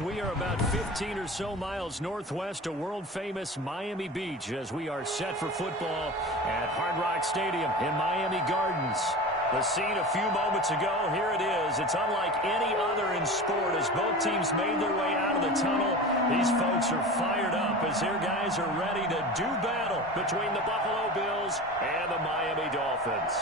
We are about 15 or so miles northwest of world-famous Miami Beach as we are set for football at Hard Rock Stadium in Miami Gardens. The scene a few moments ago, here it is. It's unlike any other in sport as both teams made their way out of the tunnel. These folks are fired up as their guys are ready to do battle between the Buffalo Bills and the Miami Dolphins.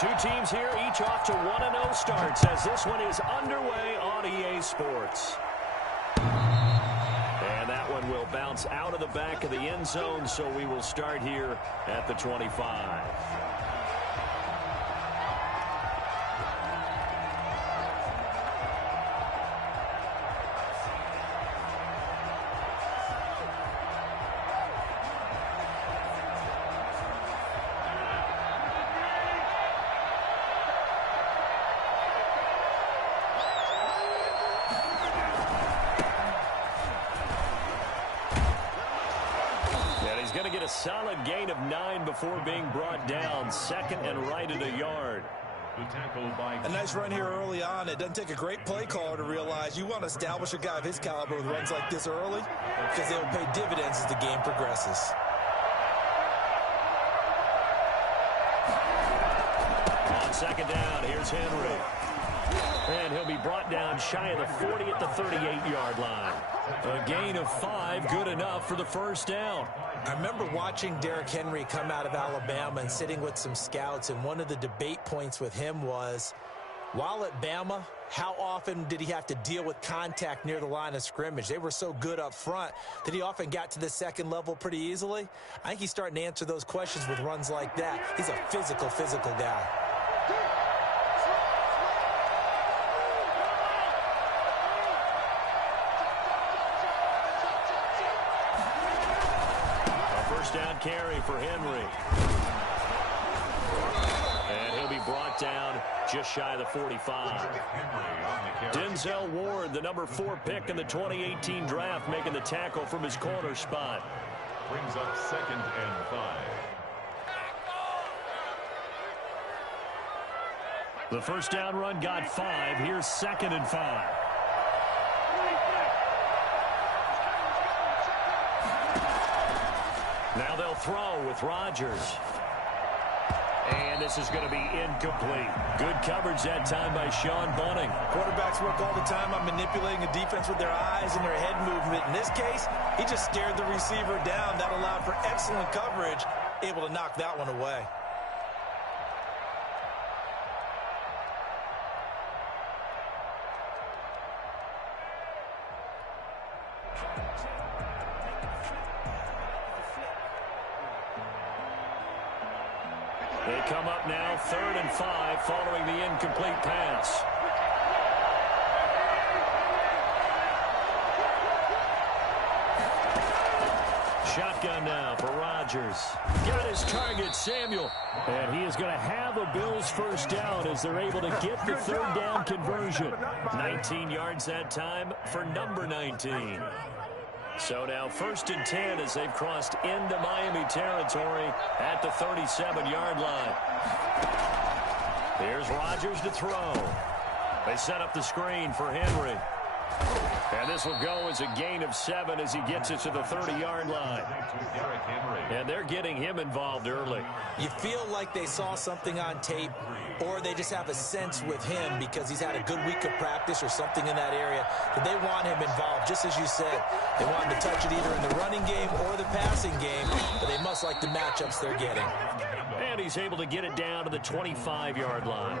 Two teams here, each off to 1-0 starts as this one is underway on EA Sports. And that one will bounce out of the back of the end zone, so we will start here at the 25. Going to get a solid gain of 9 before being brought down. Second and right at a yard. A nice run here early on. It doesn't take a great play caller to realize you want to establish a guy of his caliber with runs like this early because they will pay dividends as the game progresses. On second down, here's Henry. And he'll be brought down shy of the 40 at the 38-yard line. A gain of 5, good enough for the first down. I remember watching Derrick Henry come out of Alabama and sitting with some scouts, and one of the debate points with him was, while at Bama, how often did he have to deal with contact near the line of scrimmage? They were so good up front that he often got to the second level pretty easily. I think he's starting to answer those questions with runs like that. He's a physical guy. Down carry for Henry. And he'll be brought down just shy of the 45. Denzel Ward, the number 4 pick in the 2018 draft, making the tackle from his corner spot. Brings up 2nd and 5. The first down run got 5. Here's 2nd and 5. Now they'll throw with Rodgers. And this is going to be incomplete. Good coverage that time by Sean Bunting. Quarterbacks work all the time on manipulating a defense with their eyes and their head movement. In this case, he just stared the receiver down. That allowed for excellent coverage, able to knock that one away. They come up now 3rd and 5 following the incomplete pass. Shotgun now for Rodgers. Got his target, Samuel. And he is going to have a Bills first down as they're able to get the 3rd down conversion. 19 yards that time for number 19. So now 1st and 10 as they've crossed into Miami territory at the 37-yard line. Here's Rodgers to throw. They set up the screen for Henry. And this will go as a gain of 7 as he gets it to the 30-yard line. And they're getting him involved early. You feel like they saw something on tape, or they just have a sense with him because he's had a good week of practice or something in that area that they want him involved. Just as you said, they want him to touch it either in the running game or the passing game, but they must like the matchups they're getting. And he's able to get it down to the 25-yard line.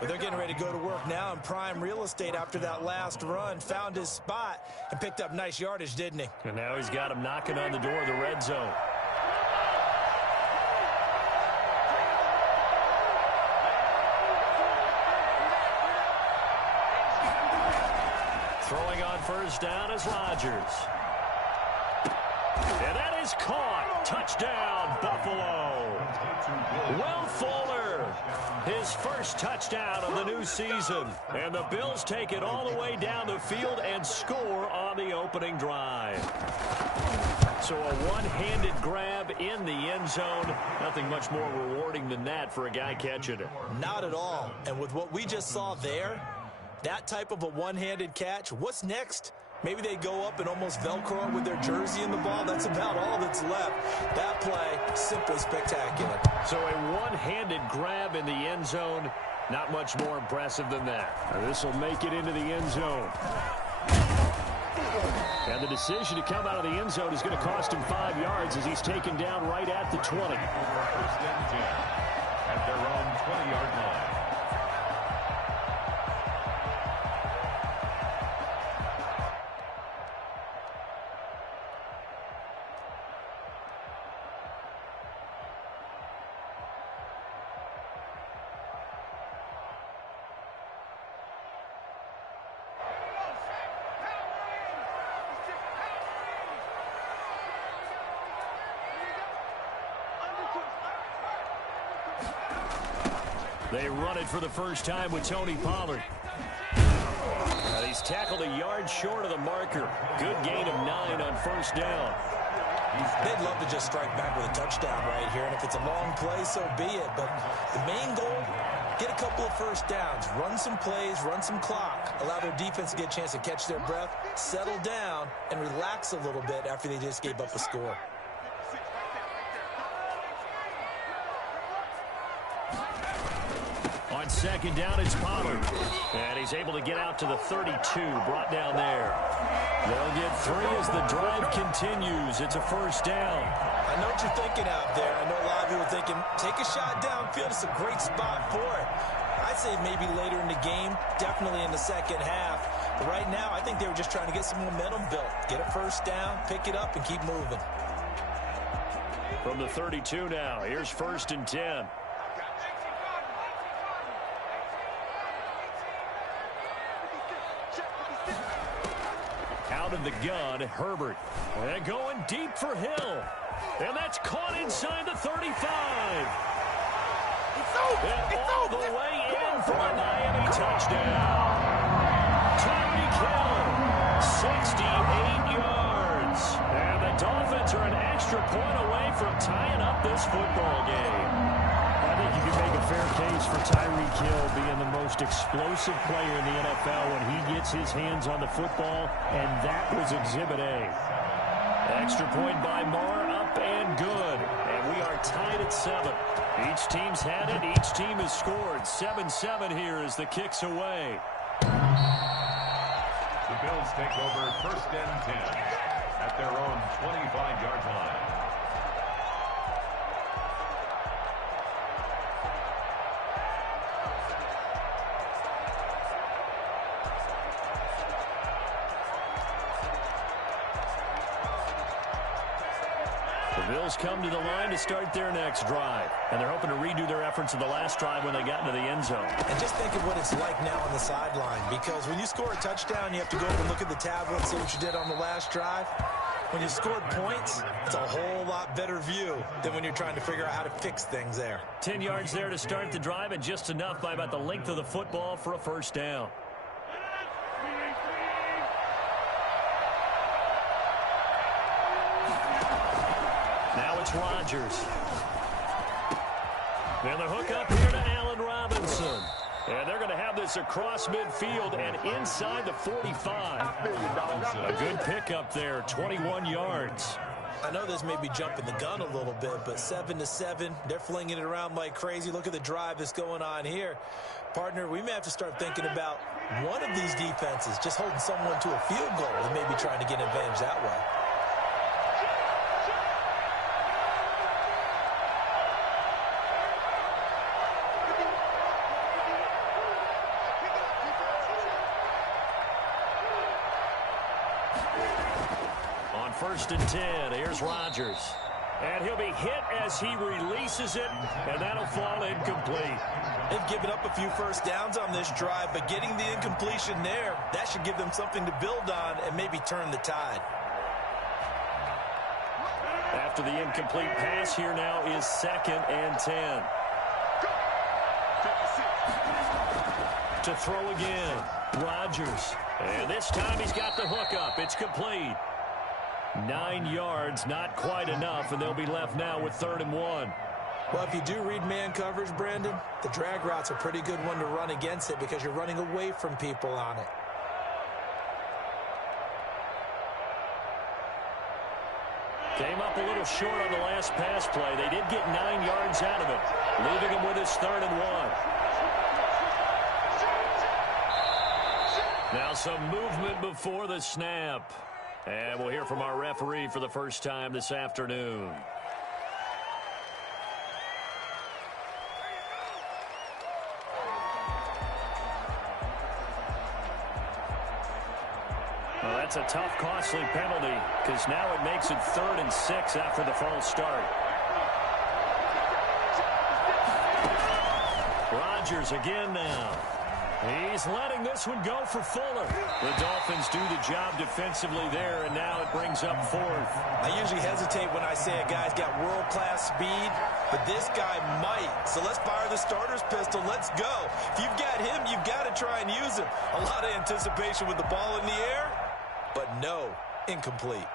But they're getting ready to go to work now in prime real estate after that last run. Found his spot and picked up nice yardage, didn't he? And now he's got him knocking on the door of the red zone. Throwing on first down is Rodgers. And that is caught. Touchdown, Buffalo. Will Fuller, his first touchdown of the new season. And the Bills take it all the way down the field and score on the opening drive. So a one-handed grab in the end zone. Nothing much more rewarding than that for a guy catching it. Not at all. And with what we just saw there, that type of a one-handed catch, what's next? Maybe they go up and almost Velcro it with their jersey in the ball. That's about all that's left. That play, simply spectacular. So a one-handed grab in the end zone. Not much more impressive than that. This will make it into the end zone. And the decision to come out of the end zone is going to cost him 5 yards as he's taken down right at the 20. First and 10 at their own 20-yard line. They run it for the first time with Tony Pollard. And he's tackled a yard short of the marker. Good gain of 9 on first down. They'd love to just strike back with a touchdown right here, and if it's a long play, so be it. But the main goal, get a couple of first downs, run some plays, run some clock, allow their defense to get a chance to catch their breath, settle down, and relax a little bit after they just gave up a score. On second down, it's Pollard. And he's able to get out to the 32, brought down there. They'll get 3 as the drive continues. It's a first down. I know what you're thinking out there. I know a lot of you are thinking, take a shot downfield. It's a great spot for it. I'd say maybe later in the game, definitely in the second half. But right now, I think they were just trying to get some momentum built. Get a first down, pick it up, and keep moving. From the 32 now, here's first and 10. Out of the gun, Herbert. And going deep for Hill. And that's caught inside the 35. And all the way in for a Miami touchdown. Tyreek Hill, 68 yards. And the Dolphins are an extra point away from tying up this football game. I think you can make a fair case for Tyreek Hill being the most explosive player in the NFL when he gets his hands on the football, and that was Exhibit A. Extra point by Marr, up and good. And we are tied at 7. Each team's had it. Each team has scored. 7-7 here as the kick's away. The Bills take over first and 10 at their own 25-yard line. The Bills come to the line to start their next drive. And they're hoping to redo their efforts of the last drive when they got into the end zone. And just think of what it's like now on the sideline. Because when you score a touchdown, you have to go over and look at the tablet and see what you did on the last drive. When you scored points, it's a whole lot better view than when you're trying to figure out how to fix things there. 10 yards there to start the drive, and just enough by about the length of the football for a first down. Now it's Rodgers. And the hook up here to Allen Robinson. And they're going to have this across midfield and inside the 45. A good pickup there, 21 yards. I know this may be jumping the gun a little bit, but 7-7, they're flinging it around like crazy. Look at the drive that's going on here. Partner, we may have to start thinking about one of these defenses just holding someone to a field goal and maybe trying to get an advantage that way. First and 10. Here's Rodgers. And he'll be hit as he releases it, and that'll fall incomplete. They've given up a few first downs on this drive, but getting the incompletion there, that should give them something to build on and maybe turn the tide. After the incomplete pass, here now is second and 10. To throw again. Rodgers. And this time he's got the hook up. It's complete. 9 yards, not quite enough, and they'll be left now with 3rd and 1. Well, if you do read man coverage, Brandon, the drag route's a pretty good one to run against it because you're running away from people on it. Came up a little short on the last pass play. They did get 9 yards out of it, leaving him with his 3rd and 1. Now some movement before the snap. And we'll hear from our referee for the first time this afternoon. Well, that's a tough, costly penalty because now it makes it 3rd and 6 after the false start. Rodgers again now. He's letting this one go for Fuller. The Dolphins do the job defensively there, and now it brings up 4th. I usually hesitate when I say a guy's got world-class speed, but this guy might. So let's fire the starter's pistol. Let's go. If you've got him, you've got to try and use him. A lot of anticipation with the ball in the air, but no, incomplete.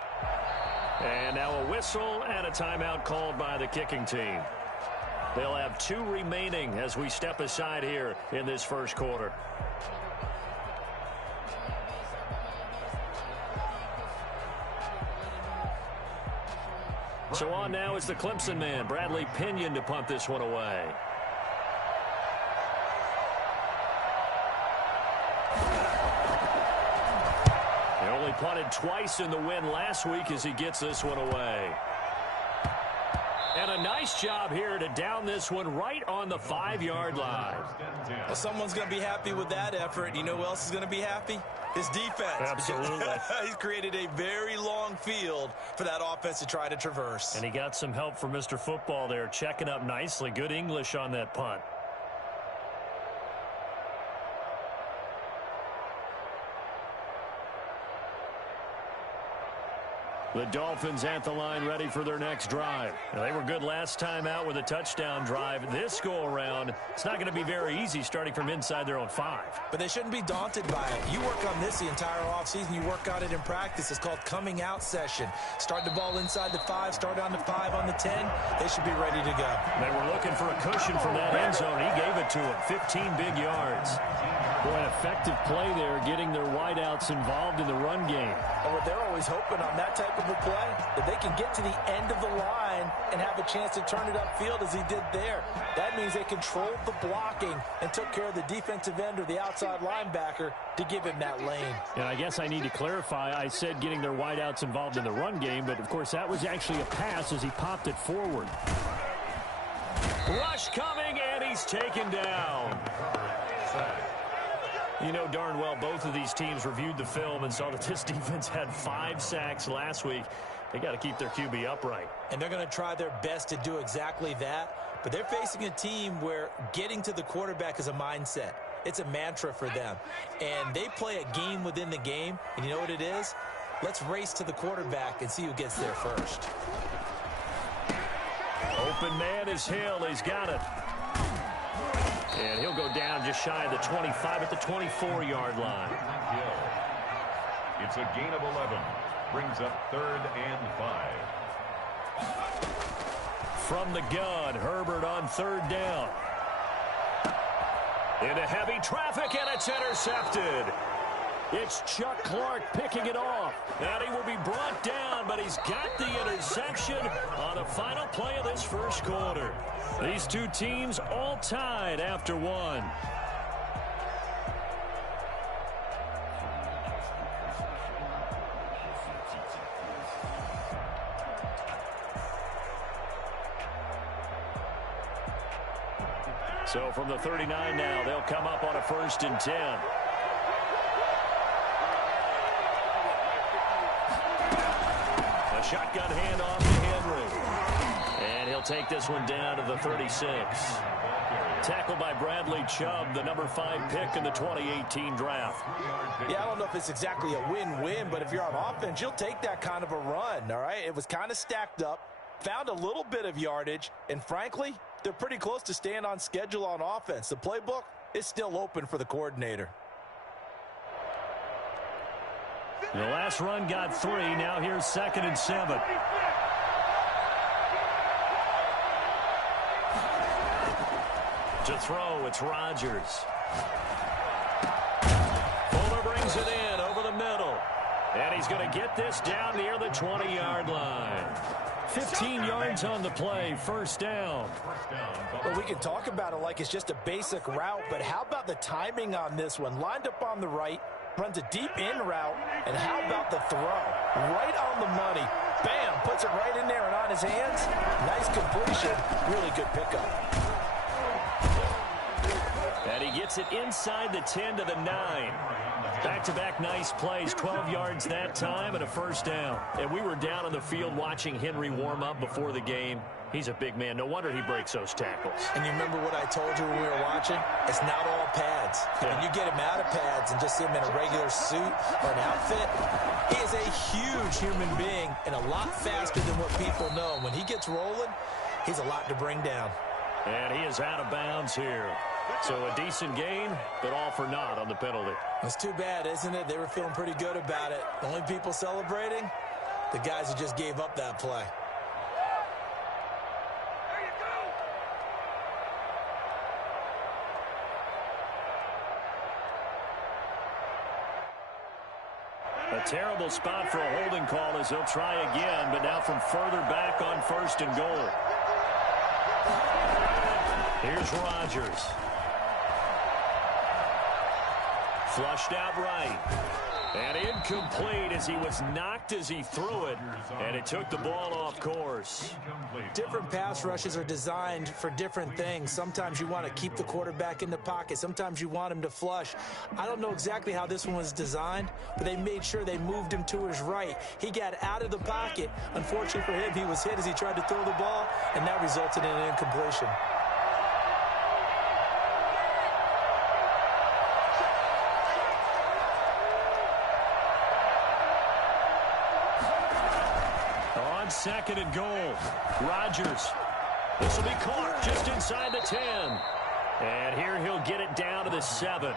And now a whistle and a timeout called by the kicking team. They'll have 2 remaining as we step aside here in this first quarter. So on now is the Clemson man, Bradley Pinion, to punt this one away. He only punted twice in the win last week as he gets this one away. And a nice job here to down this one right on the 5-yard line. Well, someone's going to be happy with that effort. You know who else is going to be happy? His defense. Absolutely. He's created a very long field for that offense to try to traverse. And he got some help from Mr. Football there, checking up nicely. Good English on that punt. The Dolphins at the line ready for their next drive. Now, they were good last time out with a touchdown drive. This go-around, it's not going to be very easy starting from inside their own 5. But they shouldn't be daunted by it. You work on this the entire offseason. You work on it in practice. It's called coming out session. Start the ball inside the 5, start on the 5, on the 10. They should be ready to go. They were looking for a cushion from that end zone. He gave it to him. 15 big yards. Boy, an effective play there, getting their wideouts involved in the run game. And what they're always hoping on that type of a play, that they can get to the end of the line and have a chance to turn it upfield as he did there. That means they controlled the blocking and took care of the defensive end or the outside linebacker to give him that lane. And I guess I need to clarify, I said getting their wideouts involved in the run game, but of course that was actually a pass as he popped it forward. Rush coming, and he's taken down. You know darn well both of these teams reviewed the film and saw that this defense had 5 sacks last week. They got to keep their QB upright. And they're going to try their best to do exactly that. But they're facing a team where getting to the quarterback is a mindset. It's a mantra for them. And they play a game within the game. And you know what it is? Let's race to the quarterback and see who gets there first. Open man is Hill. He's got it. And he'll go down just shy of the 25 at the 24-yard line. It's a gain of 11. Brings up 3rd and 5. From the gun, Herbert on 3rd down. Into heavy traffic, and it's intercepted. It's Chuck Clark picking it off. And he will be brought down, but he's got the interception on the final play of this first quarter. These two teams all tied after 1. So from the 39 now, they'll come up on a 1st and 10. A shotgun handoff to Henry. And he'll take this one down to the 36. Tackled by Bradley Chubb, the number 5 pick in the 2018 draft. Yeah, I don't know if it's exactly a win-win, but if you're on offense, you'll take that kind of a run, all right? It was kind of stacked up, found a little bit of yardage, and frankly, they're pretty close to staying on schedule on offense. The playbook, is still open for the coordinator. The last run got 3. Now here's 2nd and 7. To throw, it's Rodgers. Fuller brings it in over the middle. And he's going to get this down near the 20-yard line. 15 yards on the play, first down. Well, we can talk about it like it's just a basic route, but how about the timing on this one? Lined up on the right, runs a deep in route, and how about the throw? Right on the money. Bam, puts it right in there and on his hands. Nice completion, really good pickup. And he gets it inside the 10 to the 9. Back-to-back nice plays, 12 yards that time and a first down. And we were down on the field watching Henry warm up before the game. He's a big man. No wonder he breaks those tackles. And you remember what I told you when we were watching? It's not all pads. Yeah. When you get him out of pads and just see him in a regular suit or an outfit, he is a huge human being and a lot faster than what people know. When he gets rolling, he's a lot to bring down. And he is out of bounds here. So a decent gain, but all for naught on the penalty. It's too bad, isn't it? They were feeling pretty good about it. The only people celebrating, the guys who just gave up that play. A terrible spot for a holding call as they'll try again, but now from further back on 1st and goal. Here's Rodgers. Flushed out right. And incomplete as he was knocked as he threw it. And it took the ball off course. Different pass rushes are designed for different things. Sometimes you want to keep the quarterback in the pocket. Sometimes you want him to flush. I don't know exactly how this one was designed, but they made sure they moved him to his right. He got out of the pocket. Unfortunately for him, he was hit as he tried to throw the ball, and that resulted in an incompletion. On 2nd and goal, Rodgers. This will be caught just inside the 10. And here he'll get it down to the 7.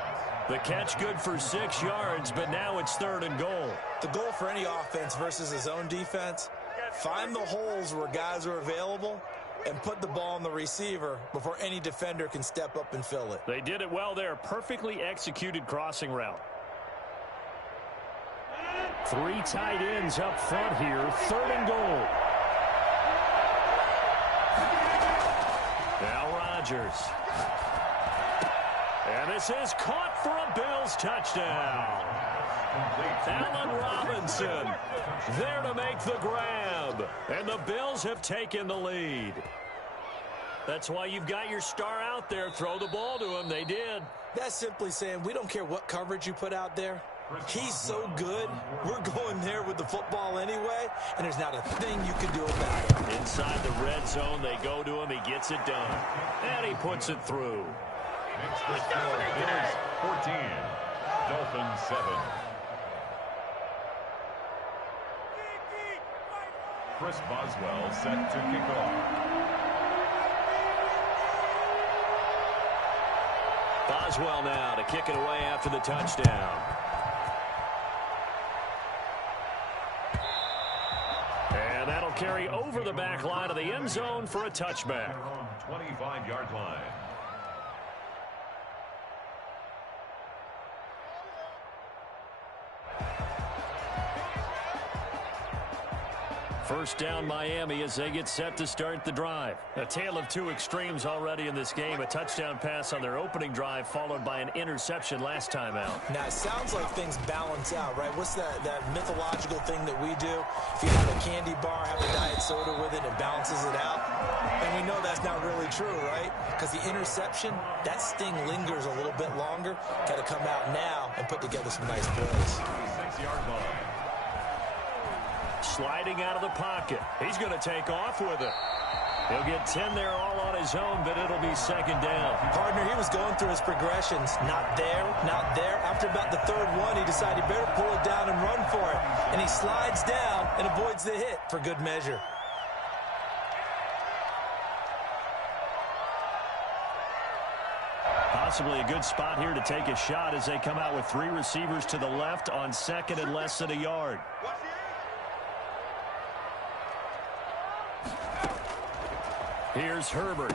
The catch good for 6 yards, but now it's 3rd and goal. The goal for any offense versus his own defense, find the holes where guys are available and put the ball on the receiver before any defender can step up and fill it. They did it well there. Perfectly executed crossing route. 3 tight ends up front here. 3rd and goal. Now Rodgers. And this is caught for a Bills touchdown. Allen Robinson there to make the grab. And the Bills have taken the lead. That's why you've got your star out there. Throw the ball to him. They did. That's simply saying we don't care what coverage you put out there. He's so good, we're going there with the football anyway, and there's not a thing you can do about it. Inside the red zone, they go to him. He gets it done. And he puts it through. Makes the score Bills 14, Dolphins 7. Chris Boswell set to kick off. Boswell now to kick it away after the touchdown. And that'll carry over the back line of the end zone for a touchback. 25-yard line. First down Miami as they get set to start the drive. A tale of two extremes already in this game. A touchdown pass on their opening drive followed by an interception last time out. Now, it sounds like things balance out, right? What's that mythological thing that we do? If you have a candy bar, have a diet soda with it, it balances it out. And we know that's not really true, right? Because the interception, that sting lingers a little bit longer. Got to come out now and put together some nice plays. 6-yard line. Sliding out of the pocket. He's going to take off with it. He'll get 10 there all on his own, but it'll be second down. Partner, he was going through his progressions. Not there, not there. After about the third one, he decided he better pull it down and run for it. And he slides down and avoids the hit for good measure. possibly a good spot here to take a shot as they come out with 3 receivers to the left on second and less than a yard. Here's Herbert.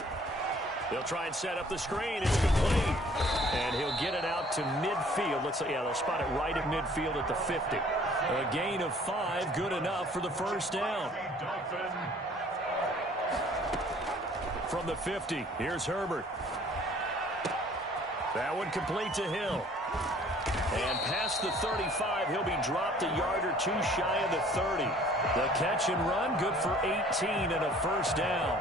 They'll try and set up the screen. It's complete. And he'll get it out to midfield. Looks like, yeah, they'll spot it right at midfield at the 50. A gain of 5, good enough for the first down. From the 50, here's Herbert. That one complete to Hill. And past the 35, he'll be dropped a yard or 2 shy of the 30. The catch and run, good for 18 and a first down.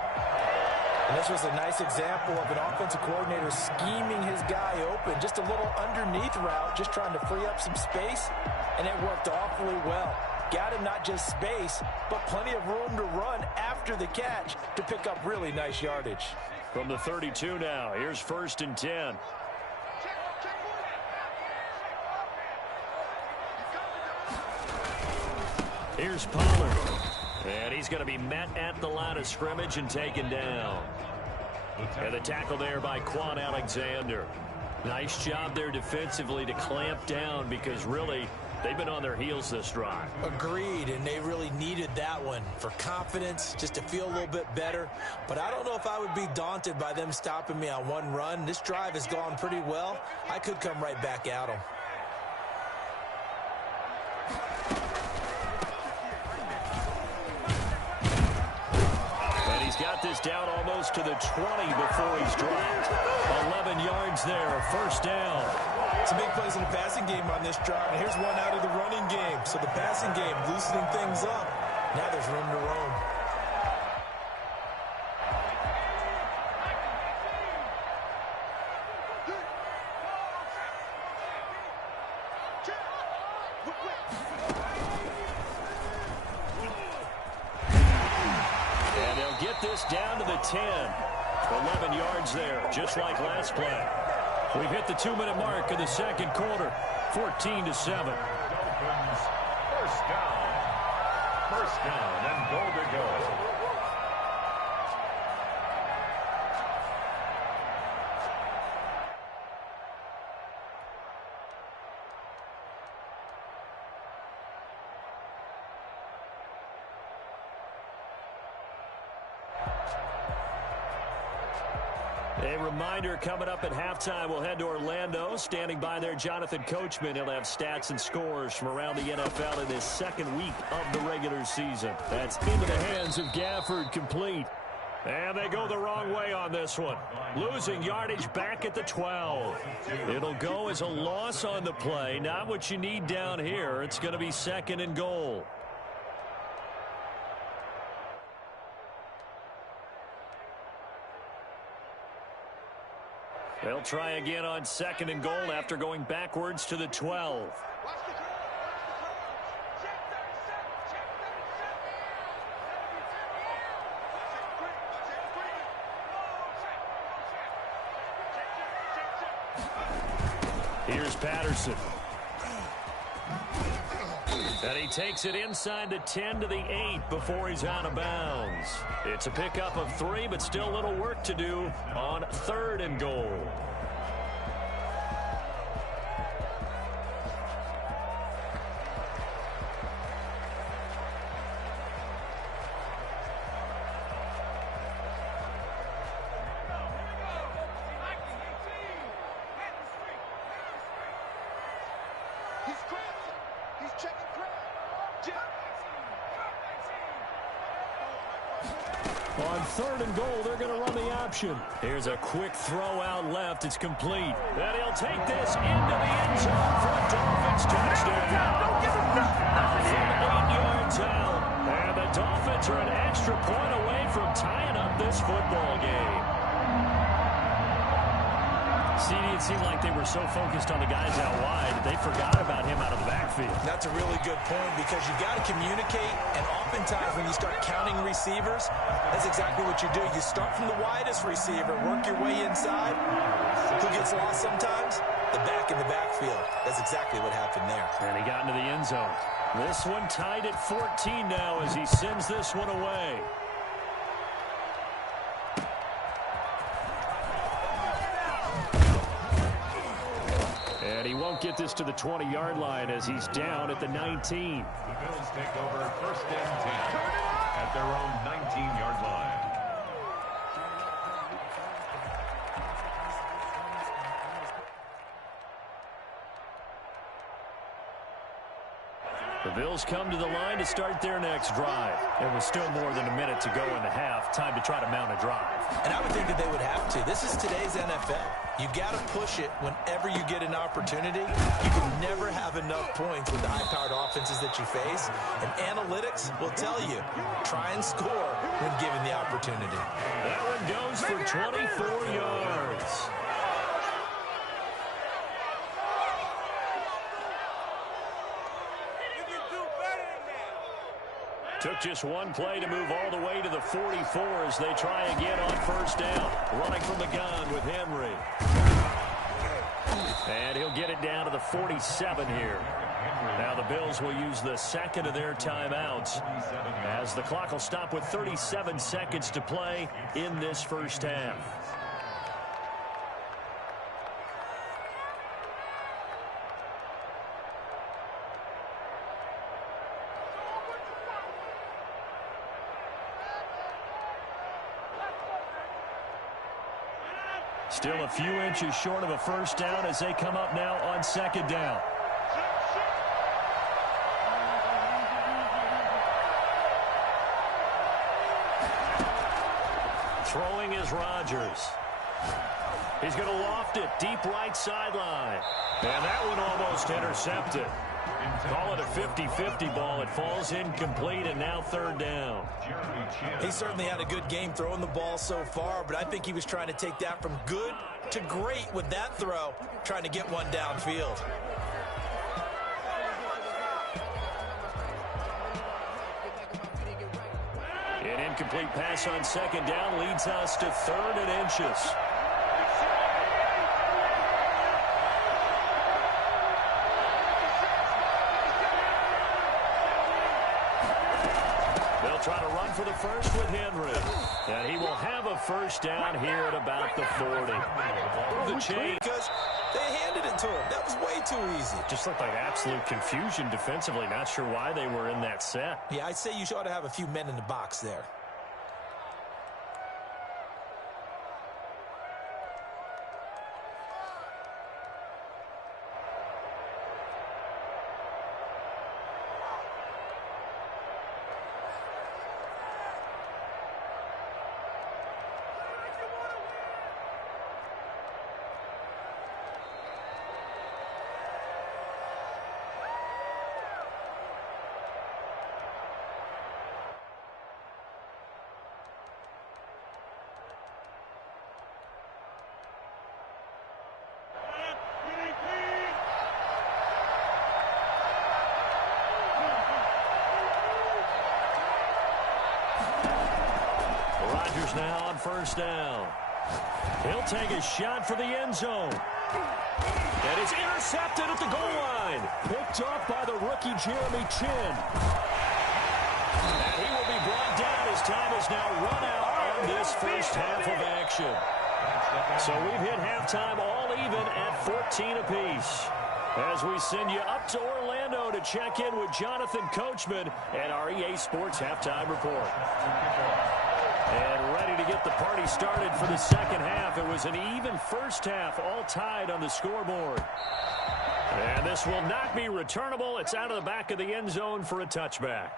And this was a nice example of an offensive coordinator scheming his guy open. Just a little underneath route, just trying to free up some space, and it worked awfully well. Got him not just space, but plenty of room to run after the catch to pick up really nice yardage. From the 32 now, here's 1st and 10. Here's Pollard. And he's going to be met at the line of scrimmage and taken down. And the tackle there by Quan Alexander. Nice job there defensively to clamp down because really they've been on their heels this drive. Agreed, and they really needed that one for confidence, just to feel a little bit better. But I don't know if I would be daunted by them stopping me on one run. This drive has gone pretty well. I could come right back at them. Got this down almost to the 20 before he's dropped. 11 yards there, a first down. Some big plays in the passing game on this drive, and here's one out of the running game. So the passing game loosening things up. Now there's room to roam. Down to the 10. 11 yards there, just like last play. We've hit the 2-minute mark in the second quarter. 14-7. First down and goal to go. A reminder coming up at halftime, we'll head to Orlando. Standing by there, Jonathan Coachman. He'll have stats and scores from around the NFL in this second week of the regular season. That's into the hands of Gafford, complete. And they go the wrong way on this one. Losing yardage back at the 12. It'll go as a loss on the play. Not what you need down here. It's going to be 2nd and goal. They'll try again on 2nd and goal after going backwards to the 12. Here's Patterson. And he takes it inside the 10 to the 8 before he's out of bounds. It's a pickup of 3, but still a little work to do on 3rd and goal. On 3rd and goal, they're going to run the option. Here's a quick throw out left. It's complete. And he'll take this into the end zone for a Dolphins touchdown. From 8 yards out. And the Dolphins are an extra point away from tying up this football game. CD, it seemed like they were so focused on the guys out wide, they forgot about him out of the backfield. That's a really good point because you've got to communicate, and oftentimes when you start counting receivers, that's exactly what you do. You start from the widest receiver, work your way inside. Who gets lost sometimes? The back in the backfield. That's exactly what happened there. And he got into the end zone. This one tied at 14 now as he sends this one away. he won't get this to the 20-yard line as he's down at the 19. The Bills take over first and 10 at their own 19-yard line. The Bills come to the line to start their next drive. There was still more than a minute to go in the half. Time to try to mount a drive. And I would think that they would have to. This is today's NFL. You got to push it whenever you get an opportunity. You can never have enough points with the high-powered offenses that you face. And analytics will tell you, try and score when given the opportunity. That one goes for 24 yards. Took just one play to move all the way to the 44 as they try again on first down. Running from the gun with Henry. And he'll get it down to the 47 here. Now the Bills will use the second of their timeouts as the clock will stop with 37 seconds to play in this first half. Still a few inches short of a first down as they come up now on second down. Throwing is Rodgers. He's going to loft it deep right sideline. And that one almost intercepted. Call it a 50-50 ball. It falls incomplete, and now third down. He certainly had a good game throwing the ball so far, but I think he was trying to take that from good to great with that throw, trying to get one downfield. An incomplete pass on second down leads us to 3rd and inches. Try to run for the first with Henry. And he will have a first down here at about the 40. The change. Because they handed it to him. That was way too easy. Just looked like absolute confusion defensively. Not sure why they were in that set. Yeah, I'd say you ought to have a few men in the box there. Rodgers now on first down. He'll take a shot for the end zone. And it's intercepted at the goal line. Picked off by the rookie Jeremy Chin. And he will be brought down as time is now run out on this first half of action. So we've hit halftime all even at 14 apiece. As we send you up to Orlando to check in with Jonathan Coachman and our EA Sports Halftime Report. And ready to get the party started for the second half. It was an even first half, all tied on the scoreboard. And this will not be returnable. It's out of the back of the end zone for a touchback.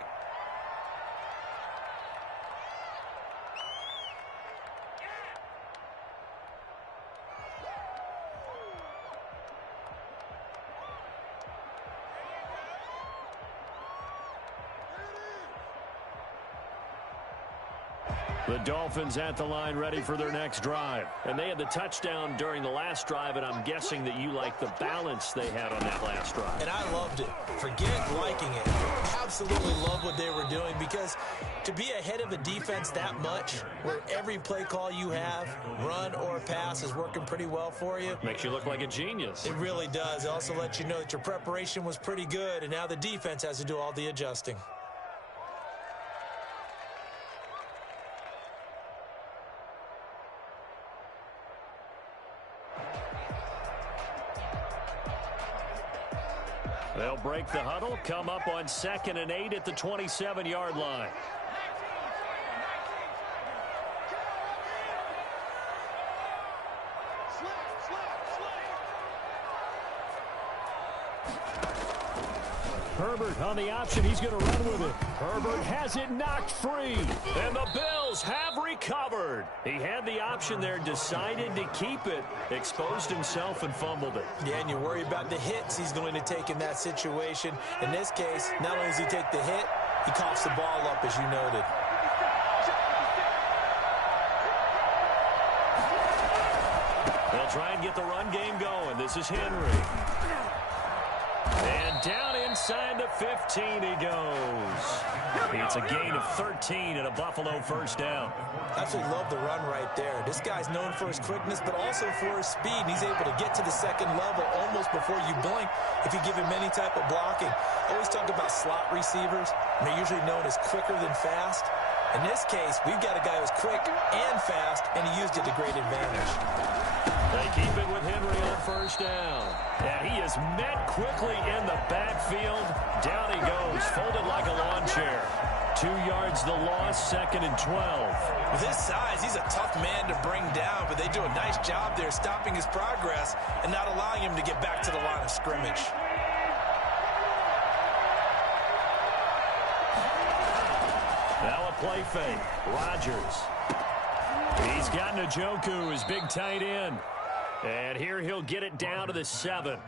The Dolphins at the line ready for their next drive. And they had the touchdown during the last drive, and I'm guessing that you like the balance they had on that last drive. And I loved it. Forget liking it. Absolutely love what they were doing, because to be ahead of a defense that much, where every play call you have, run or pass, is working pretty well for you. Makes you look like a genius. It really does. It also lets you know that your preparation was pretty good, and now the defense has to do all the adjusting. They'll break the huddle, come up on 2nd and 8 at the 27-yard line. Herbert on the option. He's going to run with it. Herbert has it knocked free. And the Bills have recovered. He had the option there, decided to keep it, exposed himself and fumbled it. Yeah, and you worry about the hits he's going to take in that situation. In this case, not only does he take the hit, he coughs the ball up, as you noted. They'll try and get the run game going. This is Henry. And down inside the 15 he goes. It's a gain of 13 and a Buffalo first down. Absolutely love the run right there. This guy's known for his quickness, but also for his speed. And he's able to get to the second level almost before you blink if you give him any type of blocking. Always talk about slot receivers. They're usually known as quicker than fast. In this case, we've got a guy who's quick and fast, and he used it to great advantage. They keep it with Henry on first down. And he is met quickly in the backfield. Down he goes, folded like a lawn chair. 2 yards the loss, 2nd and 12. With his size, he's a tough man to bring down, but they do a nice job there stopping his progress and not allowing him to get back to the line of scrimmage. Now a play fake. Rodgers. He's got Njoku, his big tight end. And here he'll get it down to the 7.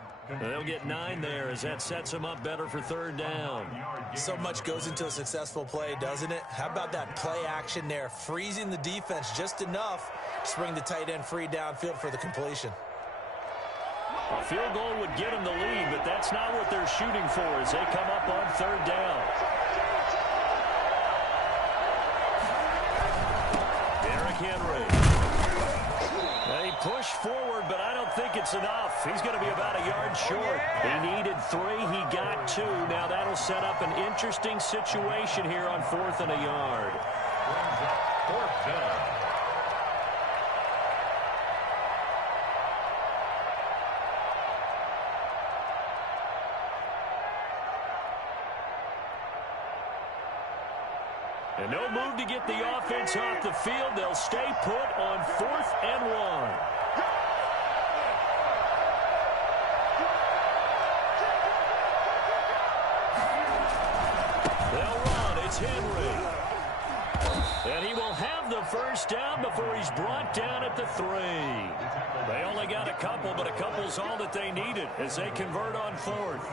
They'll get 9 there as that sets him up better for 3rd down. So much goes into a successful play, doesn't it? How about that play action there, freezing the defense just enough to bring the tight end free downfield for the completion. A field goal would get them the lead, but that's not what they're shooting for as they come up on 3rd down. Derrick Henry. They push forward, but I don't think it's enough. He's going to be about a yard short. He needed 3. He got 2. Now that'll set up an interesting situation here on 4th and a yard. 4th down. And no move to get the offense off the field. They'll stay put on 4th and 1. They'll run. It's Henry. And he will have the first down before he's brought down at the 3. They only got a couple, but a couple's all that they needed as they convert on 4th.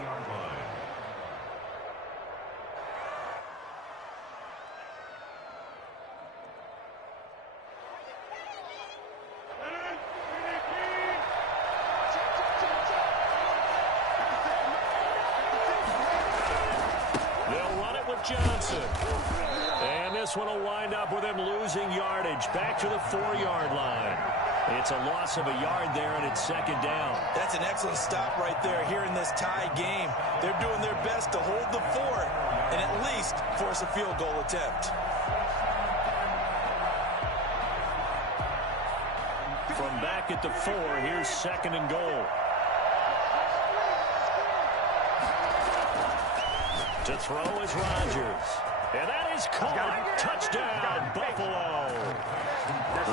Johnson. And this one will wind up with him losing yardage back to the 4-yard line. It's a loss of a yard there, and it's 2nd down. That's an excellent stop right there here in this tie game. They're doing their best to hold the fort and at least force a field goal attempt. From back at the 4, here's 2nd and goal. To throw is Rodgers. And that is caught. Touchdown, Buffalo.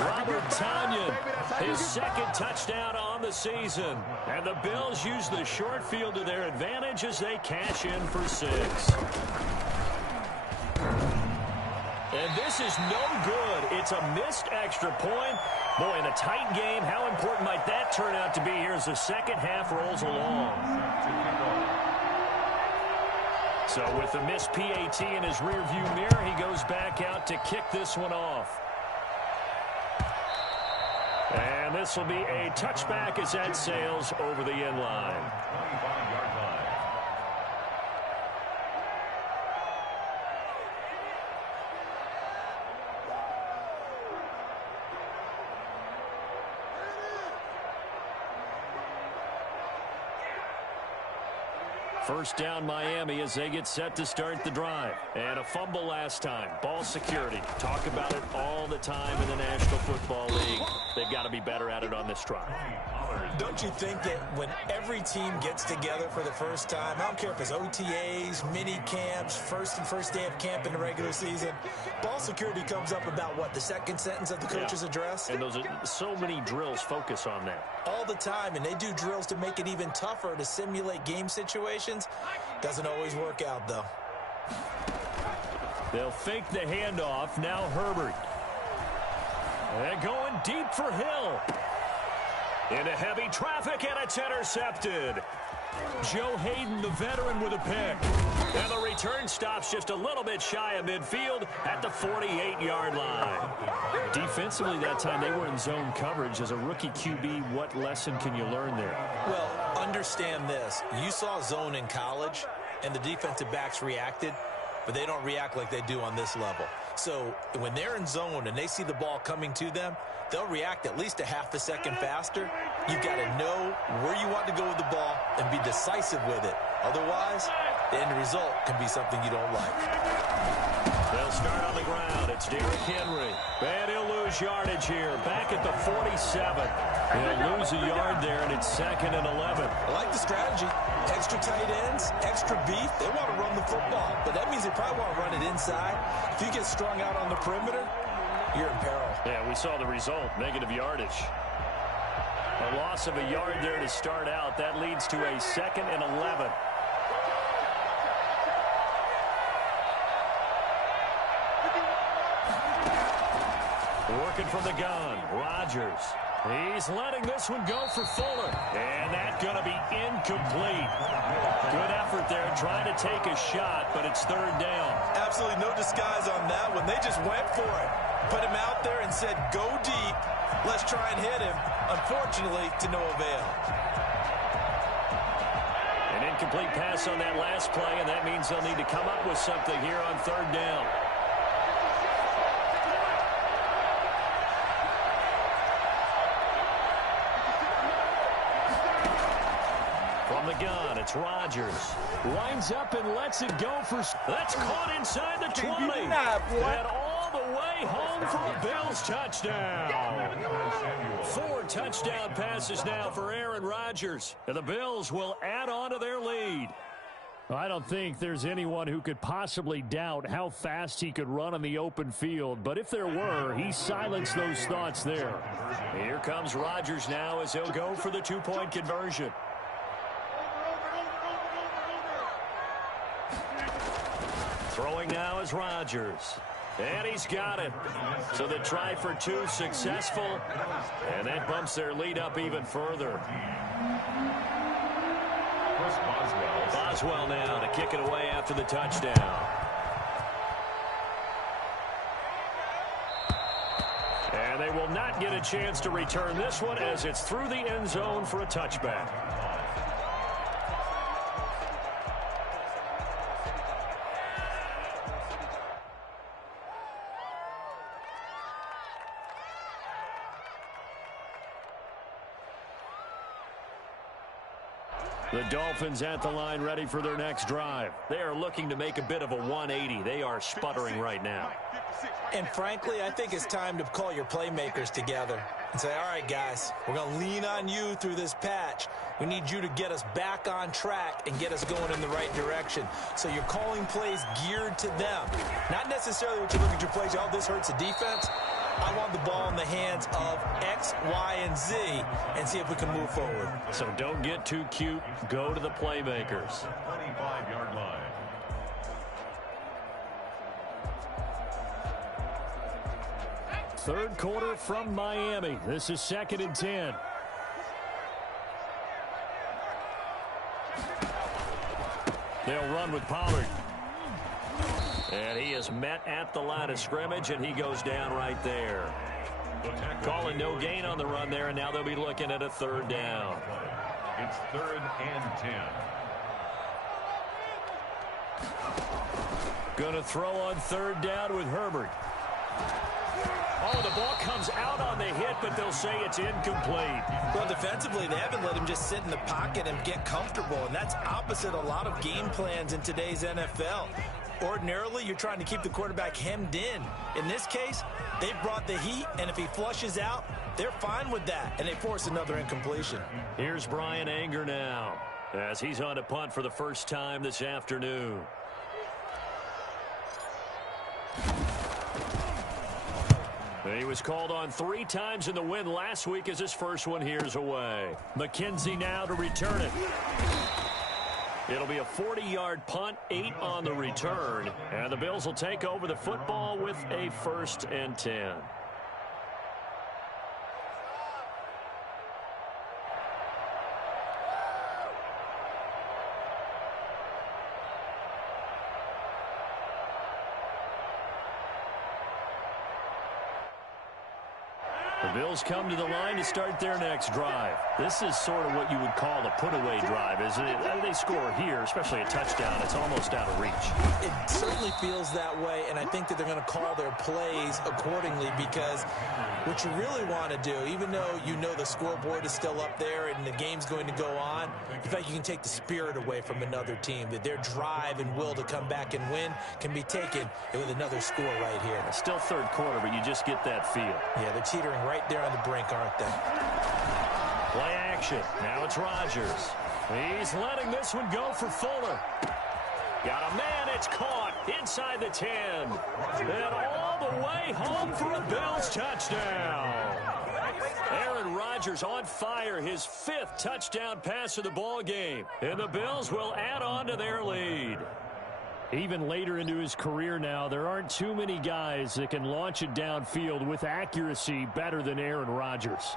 Robert Tonyan, his 2nd touchdown on the season. And the Bills use the short field to their advantage as they cash in for 6. And this is no good. It's a missed extra point. Boy, in a tight game, how important might that turn out to be here as the second half rolls along? So with the missed PAT in his rearview mirror, he goes back out to kick this one off. And this will be a touchback as that sails over the end line. 25-yard line. First down Miami as they get set to start the drive. And a fumble last time. Ball security. Talk about it all the time in the National Football League. They've got to be better at it on this drive. Don't you think that when every team gets together for the first time, I don't care if it's OTAs, mini camps, first day of camp in the regular season, ball security comes up about what, the second sentence of the coach's address? And those are so many drills focus on that. All the time, and they do drills to make it even tougher to simulate game situations. Doesn't always work out, though. They'll fake the handoff. Now Herbert. They're going deep for Hill. Into heavy traffic, and it's intercepted. Joe Hayden, the veteran, with a pick. And the return stops just a little bit shy of midfield at the 48-yard line. Defensively that time, they were in zone coverage. As a rookie QB, what lesson can you learn there? Well, understand this. You saw zone in college, and the defensive backs reacted, but they don't react like they do on this level. So when they're in zone and they see the ball coming to them, they'll react at least a half a second faster. You've got to know where you want to go with the ball and be decisive with it. Otherwise, the end result can be something you don't like. They'll start on the ground. It's Derrick Henry. And he'll lose yardage here. Back at the 47. He'll lose a yard there, and it's 2nd and 11. I like the strategy. Extra tight ends, extra beef. They want to run the football, but that means they probably want to run it inside. If you get strung out on the perimeter, you're in peril. Yeah, we saw the result, negative yardage. A loss of a yard there to start out. That leads to a 2nd and 11. Working from the gun, Rodgers. He's letting this one go for Fuller. And that's going to be incomplete. Good effort there trying to take a shot, but it's 3rd down. Absolutely no disguise on that one. They just went for it. Put him out there and said, go deep. Let's try and hit him. Unfortunately, to no avail. An incomplete pass on that last play, and that means they'll need to come up with something here on 3rd down. From the gun, it's Rodgers. Winds up and lets it go for... That's caught inside the 20. And all the way home for a Bills touchdown. 4 touchdown passes now for Aaron Rodgers. And the Bills will add on to their lead. I don't think there's anyone who could possibly doubt how fast he could run on the open field. But if there were, he silenced those thoughts there. Here comes Rodgers now as he'll go for the 2-point conversion. Throwing now is Rodgers. And he's got it. So the try for 2 successful. And that bumps their lead up even further. Boswell now to kick it away after the touchdown. And they will not get a chance to return this one as it's through the end zone for a touchback. The Dolphins at the line ready for their next drive. They are looking to make a bit of a 180. They are sputtering right now. And frankly, I think it's time to call your playmakers together and say, all right, guys, we're going to lean on you through this patch. We need you to get us back on track and get us going in the right direction. So you're calling plays geared to them. Not necessarily what you look at your plays, oh, this hurts the defense. I want the ball in the hands of X, Y, and Z and see if we can move forward. So don't get too cute. Go to the playmakers. 25-yard line. Third quarter from Miami. This is 2nd and 10. They'll run with Pollard. And he is met at the line of scrimmage, and he goes down right there. Calling no gain on the run there, and now they'll be looking at a 3rd down. It's 3rd and 10. Going to throw on 3rd down with Herbert. Oh, the ball comes out on the hit but they'll say it's incomplete. Well, defensively, they haven't let him just sit in the pocket and get comfortable, and that's opposite a lot of game plans in today's NFL. Ordinarily, you're trying to keep the quarterback hemmed in. In this case, they brought the heat, and if he flushes out, they're fine with that, and they force another incompletion. Here's Brian Anger now, as he's on to punt for the first time this afternoon. He was called on 3 times in the win last week as his first one here's away. McKenzie now to return it. It'll be a 40-yard punt, 8 on the return, and the Bills will take over the football with a 1st and 10. The Bills come to the line to start their next drive. This is sort of what you would call a put-away drive, isn't it? They score here, especially a touchdown. It's almost out of reach. It certainly feels that way, and I think that they're going to call their plays accordingly because what you really want to do, even though you know the scoreboard is still up there and the game's going to go on, in fact, you can take the spirit away from another team, that their drive and will to come back and win can be taken with another score right here. It's still third quarter, but you just get that feel. Yeah, they're teetering right there on the brink, aren't they? Play action. Now it's Rodgers. He's letting this one go for Fuller. Got a man. It's caught inside the 10. And all the way home for a Bills touchdown. Aaron Rodgers on fire. His 5th touchdown pass of the ball game. And the Bills will add on to their lead. Even later into his career now, there aren't too many guys that can launch it downfield with accuracy better than Aaron Rodgers.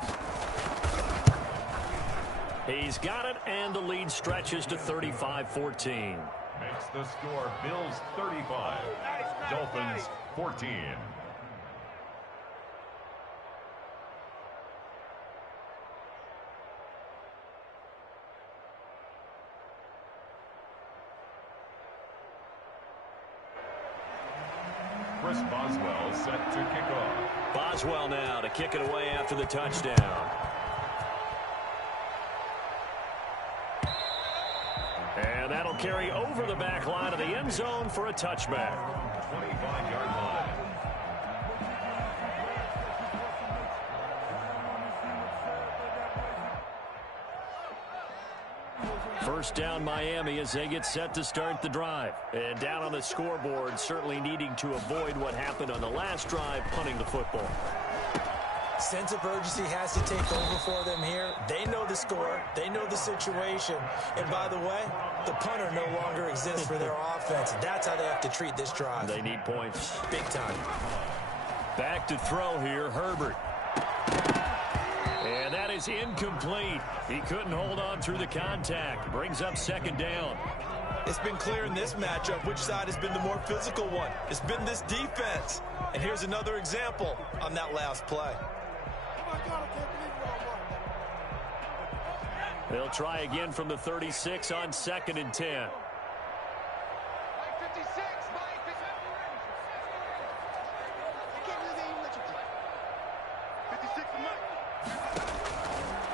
He's got it, and the lead stretches to 35-14. Makes the score Bills 35, Dolphins 14. Chris Boswell set to kick off. Boswell now to kick it away after the touchdown. And that'll carry over the back line of the end zone for a touchback. 25-yard line. First down Miami as they get set to start the drive. And down on the scoreboard, certainly needing to avoid what happened on the last drive, punting the football. Sense of urgency has to take over for them here. They know the score. They know the situation. And by the way, the punter no longer exists for their offense. That's how they have to treat this drive. They need points. Big time. Back to throw here, Herbert. And that is incomplete. He couldn't hold on through the contact. Brings up 2nd down. It's been clear in this matchup which side has been the more physical one. It's been this defense. And here's another example on that last play. They'll try again from the 36 on 2nd and 10.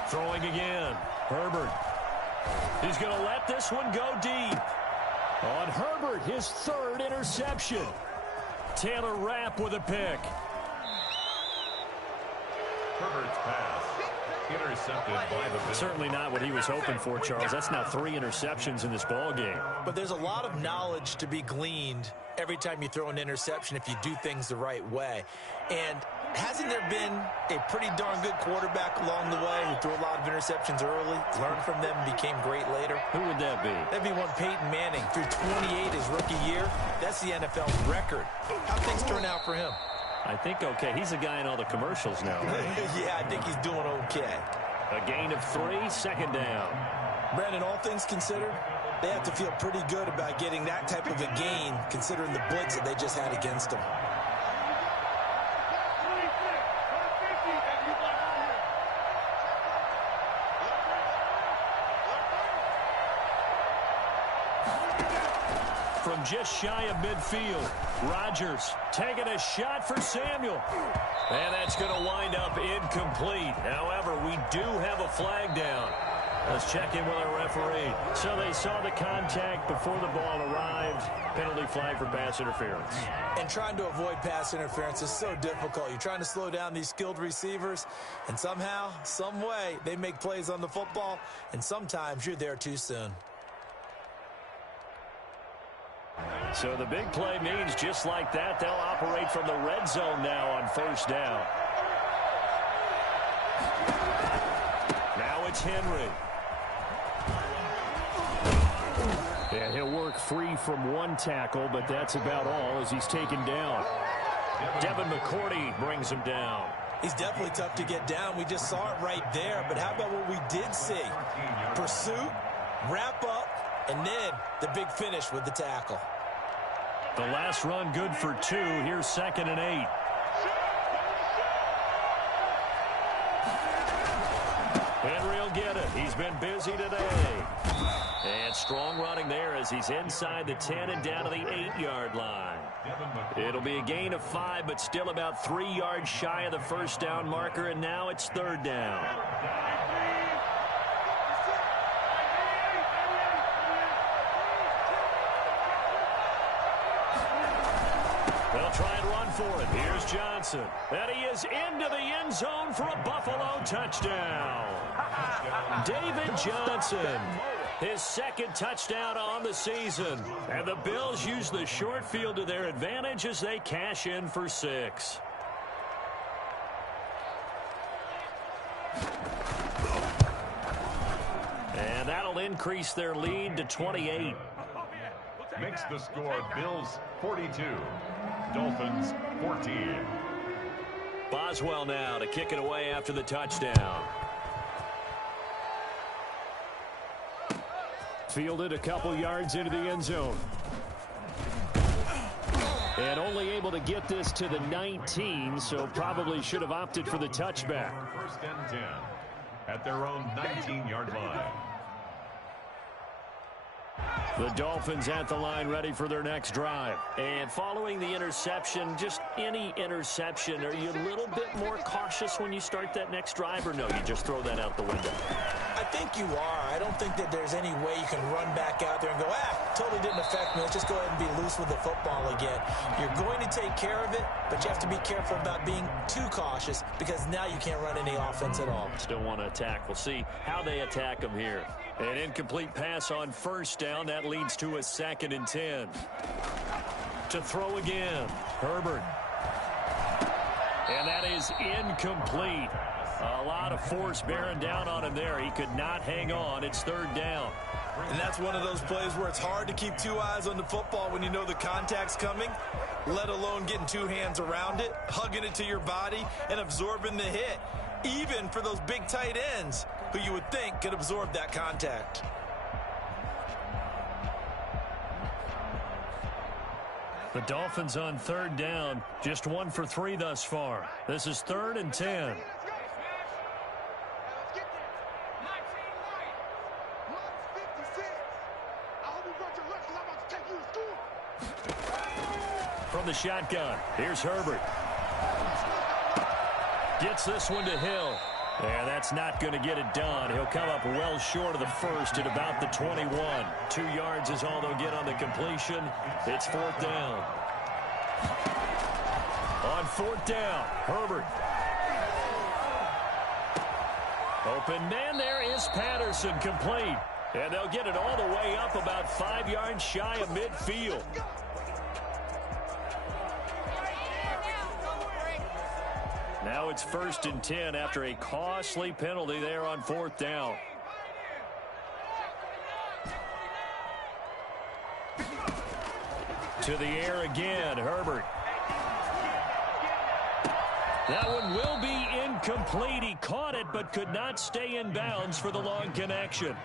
Throwing again. Herbert. He's going to let this one go deep. On Herbert, his 3rd interception. Taylor Rapp with a pick. Herbert's pass intercepted by the Bills. Certainly not what he was hoping for, Charles. That's now 3 interceptions in this ball game. But there's a lot of knowledge to be gleaned every time you throw an interception if you do things the right way. And hasn't there been a pretty darn good quarterback along the way who threw a lot of interceptions early, learned from them, and became great later? Who would that be? That'd be one Peyton Manning. Threw 28 his rookie year. That's the NFL record. How things turn out for him? I think okay. He's a guy in all the commercials now, right? Yeah, I think he's doing okay. A gain of 3, 2nd down. Brandon, all things considered, they have to feel pretty good about getting that type of a gain considering the blitz that they just had against them. From just shy of midfield, Rodgers taking a shot for Samuel. And that's going to wind up incomplete. incomplete. However, we do have a flag down. Let's check in with our referee. So they saw the contact before the ball arrived. Penalty flag for pass interference. And trying to avoid pass interference is so difficult. You're trying to slow down these skilled receivers, and somehow, some way, they make plays on the football, and sometimes you're there too soon. So the big play means just like that, they'll operate from the red zone now on first down. Now it's Henry. And he'll work free from one tackle, but that's about all as he's taken down. Devin McCourty brings him down. He's definitely tough to get down. We just saw it right there. But how about what we did see? Pursuit, wrap up, and then the big finish with the tackle. The last run good for 2. Here's 2nd and 8. Henry will get it. He's been busy today. And strong running there as he's inside the 10 and down to the 8-yard line. It'll be a gain of 5, but still about 3 yards shy of the first down marker, and now it's 3rd down. They'll try and run for it. Here's Johnson. And he is into the end zone for a Buffalo touchdown. David Johnson, his 2nd touchdown on the season. And the Bills use the short field to their advantage as they cash in for 6. And that'll increase their lead to 28. Makes the score Bills 42, Dolphins 14. Boswell now to kick it away after the touchdown. Fielded a couple yards into the end zone. And only able to get this to the 19, so probably should have opted for the touchback. 1st and 10 at their own 19-yard line. The Dolphins at the line ready for their next drive. And following the interception, just any interception, are you a little bit more cautious when you start that next drive, or no, you just throw that out the window? I think you are. I don't think that there's any way you can run back out there and go, totally didn't affect me. Let's just go ahead and be loose with the football again. You're going to take care of it, but you have to be careful about being too cautious because now you can't run any offense at all. Still want to attack. We'll see how they attack them here. An incomplete pass on first down. That leads to a 2nd and 10. To throw again. Herbert. And that is incomplete. A lot of force bearing down on him there. He could not hang on. It's 3rd down. And that's one of those plays where it's hard to keep 2 eyes on the football when you know the contact's coming, let alone getting 2 hands around it, hugging it to your body, and absorbing the hit. Even for those big tight ends who you would think could absorb that contact. The Dolphins on 3rd down, just 1 for 3 thus far. This is 3rd and 10. From the shotgun, here's Herbert. Gets this one to Hill. And that's not going to get it done. He'll come up well short of the first at about the 21. 2 yards is all they'll get on the completion. It's 4th down. On 4th down, Herbert. Open man there is Patterson, complete. And they'll get it all the way up about 5 yards shy of midfield. Now it's 1st and 10 after a costly penalty there on 4th down. To the air again, Herbert. That one will be incomplete. He caught it but could not stay in bounds for the long connection.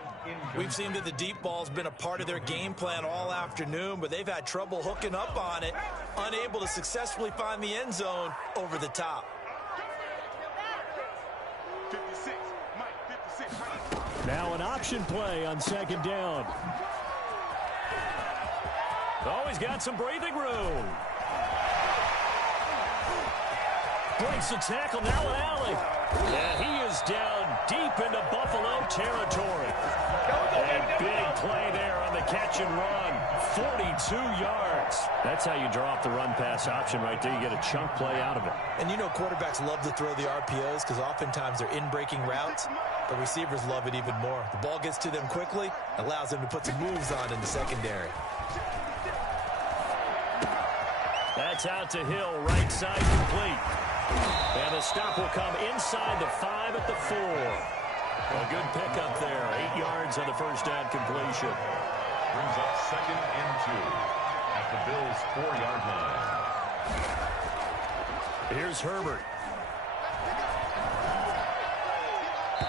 We've seen that the deep ball's been a part of their game plan all afternoon, but they've had trouble hooking up on it, unable to successfully find the end zone over the top. Now an option play on 2nd down. Oh, he's got some breathing room. Breaks the tackle, now an alley. option run, 42 yards. That's how you draw up the run-pass option right there. You get a chunk play out of it. And you know quarterbacks love to throw the RPOs because oftentimes they're in-breaking routes. The receivers love it even more. The ball gets to them quickly, allows them to put some moves on in the secondary. That's out to Hill, right side complete. And the stop will come inside the 5 at the 4. A good pickup there, 8 yards on the first down completion. Brings up 2nd and 2 at the Bills' 4-yard line. Here's Herbert.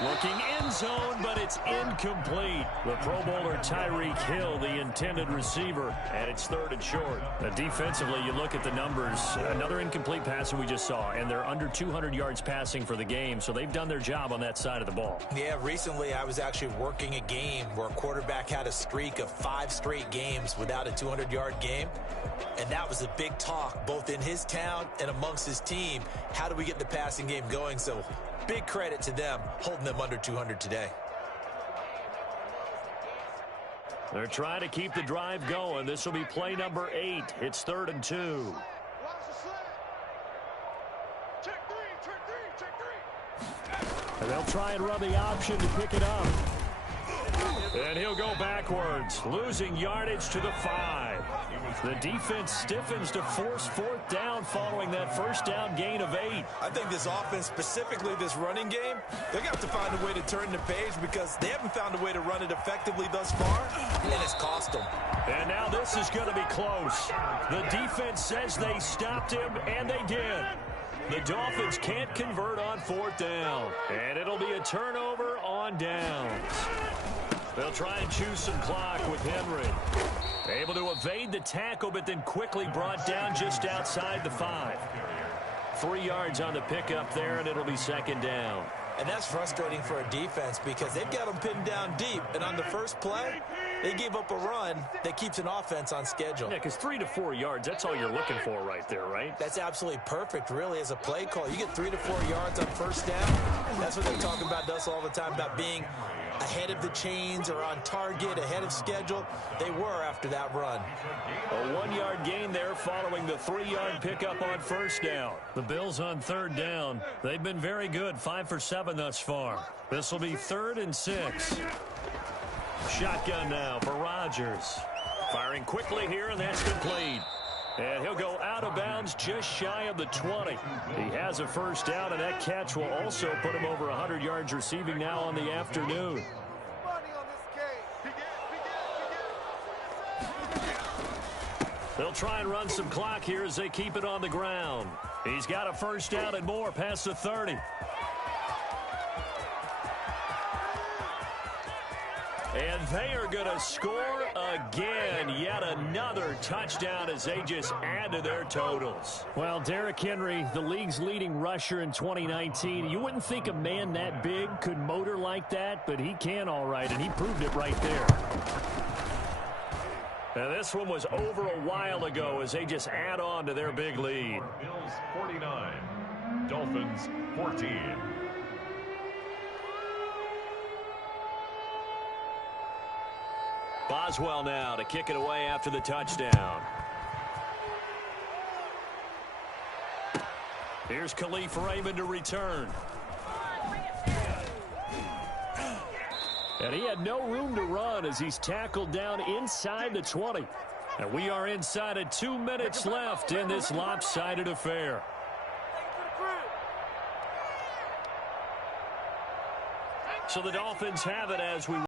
Looking end zone, but it's incomplete. The Pro Bowler Tyreek Hill, the intended receiver, and it's 3rd and short. Defensively, you look at the numbers. Another incomplete pass that we just saw, and they're under 200 yards passing for the game, so they've done their job on that side of the ball. Yeah, recently I was actually working a game where a quarterback had a streak of 5 straight games without a 200-yard game, and that was a big talk both in his town and amongst his team. How do we get the passing game going? So big credit to them holding them under 200 today. They're trying to keep the drive going. This will be play number 8. It's 3rd and 2. And they'll try and run the option to pick it up. And he'll go backwards, losing yardage to the 5. The defense stiffens to force 4th down following that first down gain of 8. I think this offense, specifically this running game, they're going to have to find a way to turn the page because they haven't found a way to run it effectively thus far, and it's cost them. And now this is going to be close. The defense says they stopped him, and they did. The Dolphins can't convert on 4th down, and it'll be a turnover on downs. They'll try and choose some clock with Henry. Able to evade the tackle, but then quickly brought down just outside the 5. 3 yards on the pickup there, and it'll be 2nd down. And that's frustrating for a defense because they've got them pinned down deep. And on the first play, they gave up a run that keeps an offense on schedule. Yeah, because 3 to 4 yards, that's all you're looking for right there, right? That's absolutely perfect, really, as a play call. You get 3 to 4 yards on first down. That's what they're talking about us all the time, about being ahead of the chains or on target, ahead of schedule. They were after that run. A 1-yard gain there following the 3-yard pickup on first down. The Bills on 3rd down. They've been very good, 5 for 7 thus far. This will be 3rd and 6. Shotgun now for Rodgers. Firing quickly here, and that's complete. And he'll go out of bounds just shy of the 20. He has a first down, and that catch will also put him over 100 yards receiving now on the afternoon. They'll try and run some clock here as they keep it on the ground. He's got a first down and more past the 30. And they are going to score again. Yet another touchdown as they just add to their totals. Well, Derrick Henry, the league's leading rusher in 2019. You wouldn't think a man that big could motor like that, but he can all right, and he proved it right there. And this one was over a while ago as they just add on to their big lead. Bills 49, Dolphins 14. Boswell now to kick it away after the touchdown. Here's Khalif Raymond to return. And he had no room to run as he's tackled down inside the 20. And we are inside of 2 minutes left in this lopsided affair. So the Dolphins have it as we